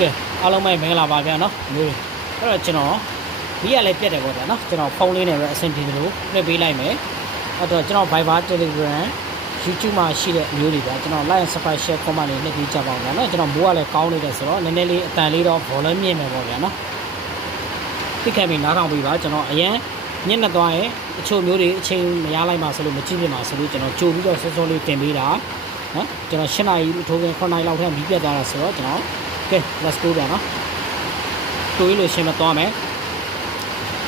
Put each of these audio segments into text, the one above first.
ကဲအားလုံးပဲမင်္ဂလာပါဗျာနော်မျိုးအဲ့တော့ကျွန်တော်ဒီကလည်းပြတ်တယ်ပေါ့ဗျာနော်ကျွန်တော်ဖုန်းလေးနဲ့ပဲအဆင်ပြေသလိုလွှင့်ပေးလိုက်မယ်အဲ့တော့ကျွန်တော် Viber Telegram YouTube မှာရှိတဲ့မျိုးတွေဗျာကျွန်တော် Like and Subscribe Share Comment လေးနှိပ်ပြီးကြပါဦးဗျာနော်ကျွန်တော်မိုးကလည်းကောင်းနေတယ်ဆိုတော့နည်းနည်းလေးအတန်လေးတော့ volume မြင့်မယ်ပေါ့ဗျာနော်သိခဲ့ပြီနားထောင်ပြီးပါကျွန်တော်အရင်ညနေသွားရင်အချို့မျိုးတွေအချိန်မရလိုက်မှဆိုလို့မကြည့်ပြမှာဆိုလို့ကျွန်တော်ကြိုပြီးတော့စောစောလေးတင်ပေးတာနော်ကျွန်တော်7 နာရီထိုးခင်9 နာရီလောက်ထဲမီးပြတ်သွားတာဆိုတော့ကျွန်တော်ကဲ let's go ဗျာနော်တွေးလို့ရှင်းမသွားမယ်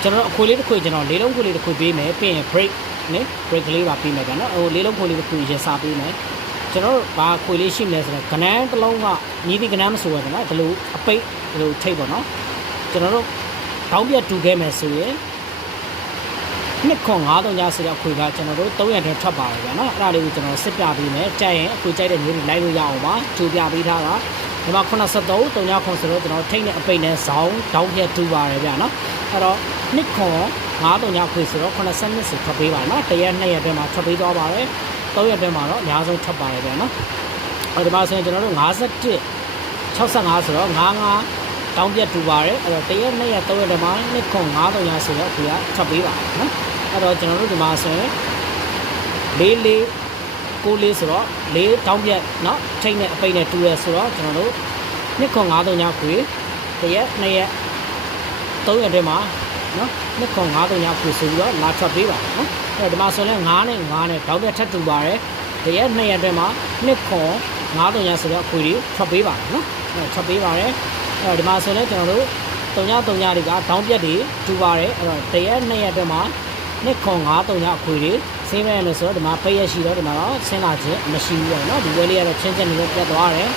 ကျွန်တော်အခွေလေးတစ်ခွေကျွန်တော်လေးလုံးခွေလေးတစ်ခွေပေးမယ်ပြီးရင် break နိ break လေးပါပေးမယ်ဗျာနော်ဟိုလေးလုံးခွေလေးတစ်ခွေရစားပေးမယ်ကျွန်တော်ဘာခွေလေးရှိမလဲဆိုတော့ကနန်းတစ်လုံးကညီးပြီးကနန်းမဆိုရဘူးနော်ဒီလိုအပိတ်ဒီလိုထိတ်ပေါ့နော်ကျွန်တော်တို့တောင်းပြတူခဲ့မယ်ဆိုရင်နှစ်ခွန်900ညဆိုတဲ့အခွေကကျွန်တော်တို့300ထဲထွက်ပါတယ်ဗျာနော်အဲ့ဒါလေးကိုကျွန်တော်စစ်ပြပေးမယ်ကြိုက်ရင်အခွေကြိုက်တဲ့မျိုးတွေလိုက်လို့ရအောင်ပါထူပြပေးထားတာဒီမှာ83 300ခွန်ဆိုတော့ကျွန်တော်ထိတ်နဲ့အပိတ်နဲ့ဇောင်းတောင်းပြတူပါတယ်ဗျာနော်အဲ့တော့နှစ်ခွန်900ညခွေဆိုတော့80ဆိုထွက်ပေးပါနော်1ရက်2ရက်အတွင်းမှာထွက်ပေးသွားပါတယ်3ရက်အတွင်းမှာတော့အများဆုံးထွက်ပါတယ်ဗျာနော်အဲ့ဒီမှာဆိုရင်ကျွန်တော်တို့51 65ဆိုတော့55တောင်းပြတူပါတယ်အဲ့တော့1ရက်2ရက်3ရက်တည်းမှာနှစ်ခွန်900ညဆိုတော့ဒီကထွက်ပေးပါနော်အဲ့တော့ကျွန်တော်တို့ဒီမှာဆိုရင်44ဆိုတော့4တောင်းပြเนาะထိတ်နဲ့အပိတ်နဲ့တူရဆိုတော့ကျွန်တော်တို့နှစ်ခွန်900ညခွေ1ရက်2ရက်3ရက်တည်းမှာเนาะနှစ်ခွန်900ညခွေဆိုပြီးတော့လာထွက်ပေးပါเนาะအဲ့တော့ဒီမှာဆိုရင်9နဲ့9နဲ့တောင်းပြထပ်တူပါတယ်1ရက်2ရက်တည်းမှာနှစ်ခွန်900ညဆိုတော့အခွေတွေထွက်ပေးပါเนาะအဲ့ထွက်ပေးပါတယ်အဲ့တော့ဒီမှာဆိုရင်ကျွန်တော်တို့3ညတွေကတောင်းပြက်တွေတူပါတယ်အဲ့တော့1ရက်2ရက်တည်းမှာနှစ်ခွန်900ညအခွေတွေဆင်းမဲ့လို့ဆိုတော့ဒီမှာပိတ်ရရှိတော့ဒီမှာတော့ဆင်းလာခြင်းမရှိဘူးပေါ့နော်ဒီဝဲလေးကတော့ချင်းချင်းလေးပြတ်သွားတယ်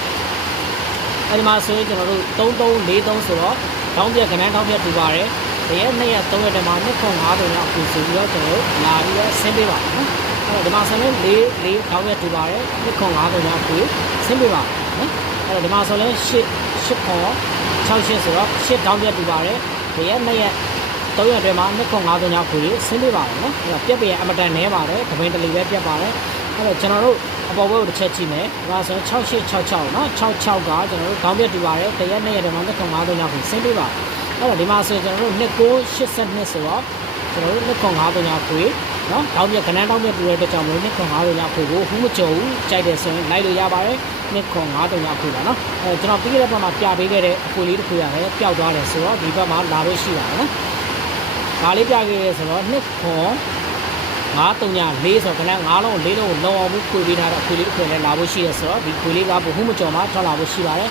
အဲဒီမှာဆိုရင်ကျွန်တော်တို့3343ဆိုတော့တောင်းပြက်ကနန်းတောင်းပြက်တူပါတယ်တရက်2ရက်3ရက်တည်းမှာနှစ်ခွန်900ညအခွေဆိုပြီးတော့ကျွန်တော်တို့လာပြီးတော့ဆင်းပေးပါနော်အဲ့တော့ဒီမှာဆိုရင်4တောင်းပြက်တူပါတယ်နှစ်ခွန်900ညအခွေဆင်းပေးပါနော်အဲ့တော့ဒီမှာဆိုရင်8ခွန်68ဆိုတော့8တောင်းပြက်တူပါတယ်တရက်2ရက်3ရက်အတွင်းမှာနှစ်ခွန်900ညခွေဆင်းပေးပါတယ်နော်အဲ့တော့ပြက်ပြက်အမတန်နဲပါတယ်တပင်းတလီပဲပြက်ပါတယ်အဲ့တော့ကျွန်တော်တို့အပေါ်ဘက်ကိုတစ်ချက်ကြည့်မယ်ဒါဆိုရင်6866နော်66ကကျွန်တော်တို့ခေါင်းပြက်တူပါတယ်တရက်2ရက်အတွင်းမှာနှစ်ခွန်900ညခွေဆင်းပေးပါအဲ့တော့ဒီမှာဆိုရင်ကျွန်တော်တို့2982ဆိုတော့ကျွန်တော်တို့နှစ်ခွန်900ညခွေနော်ခေါင်းပြက်ကနန်းတောင်းပြက်တူတဲ့အတွက်ကြောင့်မလို့နှစ်ခွန်900ညခွေကိုဘူးမကြုံဘူးကြိုက်တယ်ဆိုရင်လိုက်လို့ရပါတယ်နှစ်ခွန်900ညခွေပါနော်အဲ့ကျွန်တော်ပြီးခဲ့တဲ့ဘက်မှာပြပေးခဲ့တဲ့အခွေလေးတစ်ခွေရတယ်ပျောက်သွားတယ်ဆိုတော့ဒီဘက်မှာလာလို့ရှိပါတယ်နော်ဒါလေးပြခဲ့ရဲဆိုတော့နှစ်ခွန်934ဆိုတော့ခဏ9လုံး4လုံးကိုလုံအောင်ခွေပေးထားတော့ခွေလေးတစ်ခွေလည်းလာဖို့ရှိရဆိုတော့ဒီခွေလေးကဘုဟုမကျော်မှာထွက်လာဖို့ရှိပါတယ်